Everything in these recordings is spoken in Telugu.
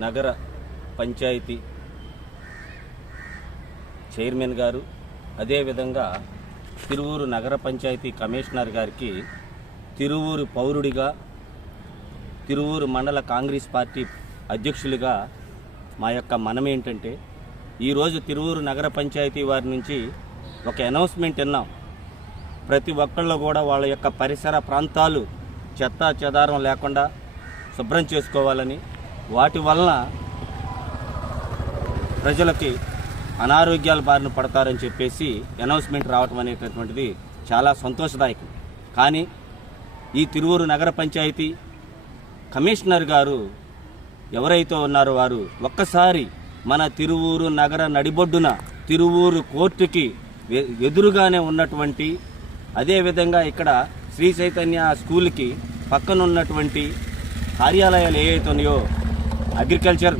నగర పంచాయతీ చైర్మన్ గారు అదేవిధంగా తిరువూరు నగర పంచాయతీ కమిషనర్ గారికి తిరువూరు పౌరుడిగా తిరువూరు మండల కాంగ్రెస్ పార్టీ అధ్యక్షులుగా మా యొక్క మనం ఏంటంటే ఈరోజు తిరువూరు నగర పంచాయతీ వారి నుంచి ఒక అనౌన్స్మెంట్ విన్నాం. ప్రతి ఒక్కళ్ళు కూడా వాళ్ళ యొక్క పరిసర ప్రాంతాలు చెత్త చెదారం లేకుండా శుభ్రం చేసుకోవాలని వాటి వలన ప్రజలకి అనారోగ్యాల బారిన పడతారని చెప్పేసి అనౌన్స్మెంట్ రావటం అనేటటువంటిది చాలా సంతోషదాయకం. కానీ ఈ తిరువూరు నగర పంచాయతీ కమిషనర్ గారు ఎవరైతే ఉన్నారో వారు ఒక్కసారి మన తిరువూరు నగర నడిబొడ్డున తిరువూరు కోర్టుకి ఎదురుగానే ఉన్నటువంటి అదేవిధంగా ఇక్కడ శ్రీ చైతన్య స్కూల్కి పక్కన ఉన్నటువంటి కార్యాలయాలు ఏవైతే ఉన్నాయో అగ్రికల్చర్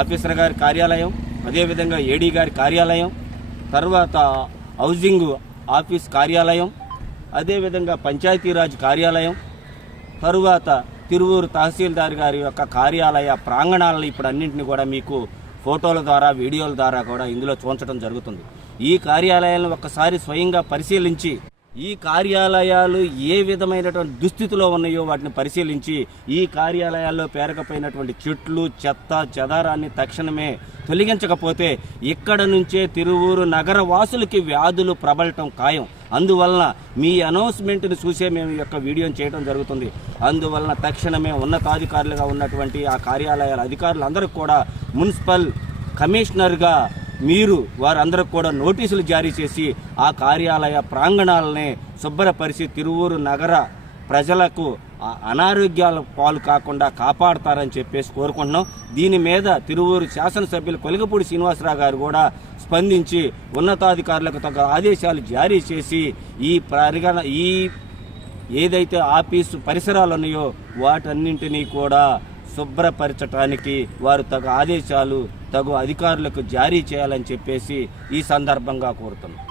ఆఫీసర్ గారి కార్యాలయం అదేవిధంగా ఏడీ గారి కార్యాలయం తర్వాత హౌసింగ్ ఆఫీస్ కార్యాలయం అదేవిధంగా పంచాయతీరాజ్ కార్యాలయం తరువాత తిరువూరు తహసీల్దార్ గారి యొక్క కార్యాలయ ప్రాంగణాలను ఇప్పుడు అన్నింటిని కూడా మీకు ఫోటోల ద్వారా వీడియోల ద్వారా కూడా ఇందులో చూంచడం జరుగుతుంది. ఈ కార్యాలయాలను ఒక్కసారి స్వయంగా పరిశీలించి ఈ కార్యాలయాలు ఏ విధమైనటువంటి దుస్థితిలో ఉన్నాయో వాటిని పరిశీలించి ఈ కార్యాలయాల్లో పేరకపోయినటువంటి చెట్లు చెత్త చెదారాన్ని తక్షణమే తొలగించకపోతే ఇక్కడ నుంచే తిరువూరు నగర వాసులకి వ్యాధులు ప్రబలటం ఖాయం. అందువలన మీ అనౌన్స్మెంట్ని చూసే మేము యొక్క వీడియోని చేయడం జరుగుతుంది. అందువలన తక్షణమే ఉన్నతాధికారులుగా ఉన్నటువంటి ఆ కార్యాలయాల అధికారులందరూ కూడా మున్సిపల్ కమిషనర్గా మీరు వారందరికి కూడా నోటీసులు జారీ చేసి ఆ కార్యాలయ ప్రాంగణాలని శుభ్రపరిచి తిరువూరు నగర ప్రజలకు అనారోగ్యాల పాలు కాకుండా కాపాడతారని చెప్పేసి కోరుకుంటున్నాం. దీని మీద తిరువూరు శాసనసభ్యులు కొలిగపూడి శ్రీనివాసరావు గారు కూడా స్పందించి ఉన్నతాధికారులకు తగ్గ ఆదేశాలు జారీ చేసి ఈ పరిగణ ఈ ఏదైతే ఆఫీసు పరిసరాలు ఉన్నాయో వాటన్నింటినీ కూడా శుభ్రపరచటానికి వారు తగు ఆదేశాలు తగు అధికారులకు జారీ చేయాలని చెప్పేసి ఈ సందర్భంగా కోరుతున్నాం.